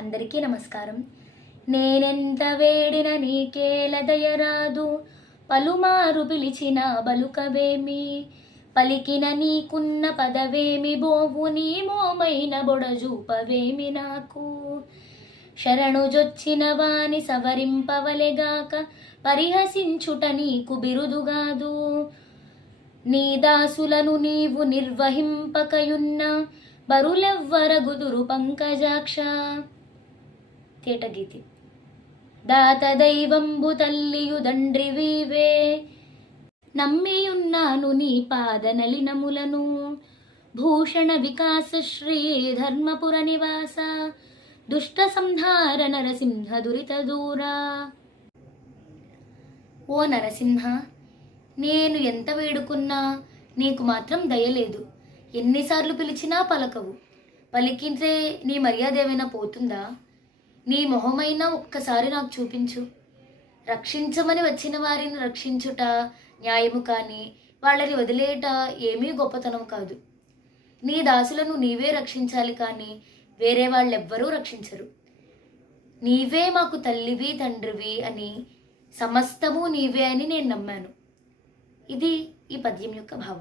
అందరికీ నమస్కారం. నేనెంత వేడిన నీకేల దయరాదు పలుమారు పిలిచిన బలుకవేమి? పలికిన నీకున్న పదవేమి? బోవు నీ మోమైన బొడజూపవేమి నాకు? శరణుజొచ్చిన వాని సవరింపవలెగాక పరిహసించుట నీకు బిరుదుగాదు. నీ దాసులను నీవు నిర్వహింపకయున్న బరులెవ్వరగుదురు పంకజాక్ష? తేటగీతి దాత దైవంబు తల్లియు దండ్రివీవే నమ్మియున్నాను నీ పాదనలినములను భూషణ వికాస శ్రీ ధర్మపుర నివాస దుష్ట సంహార నరసింహ దురిత దూరా ఓ నరసింహ నేను ఎంత వేడుకున్నా నీకు మాత్రం దయలేదు ఎన్నిసార్లు పిలిచినా పలకవు పలికితే నీ మర్యాద ఏమైనా పోతుందా నీ మొహమైనా ఒక్కసారి నాకు చూపించు. రక్షించమని వచ్చిన వారిని రక్షించుట న్యాయము కానీ వాళ్ళని వదిలేయట ఏమీ గొప్పతనం కాదు. నీ దాసులను నీవే రక్షించాలి కానీ వేరే వాళ్ళెవ్వరూ రక్షించరు. నీవే మాకు తల్లివి తండ్రివి అని సమస్తము నీవే అని నేను నమ్మాను. ఇది ఈ పద్యం యొక్క భావం.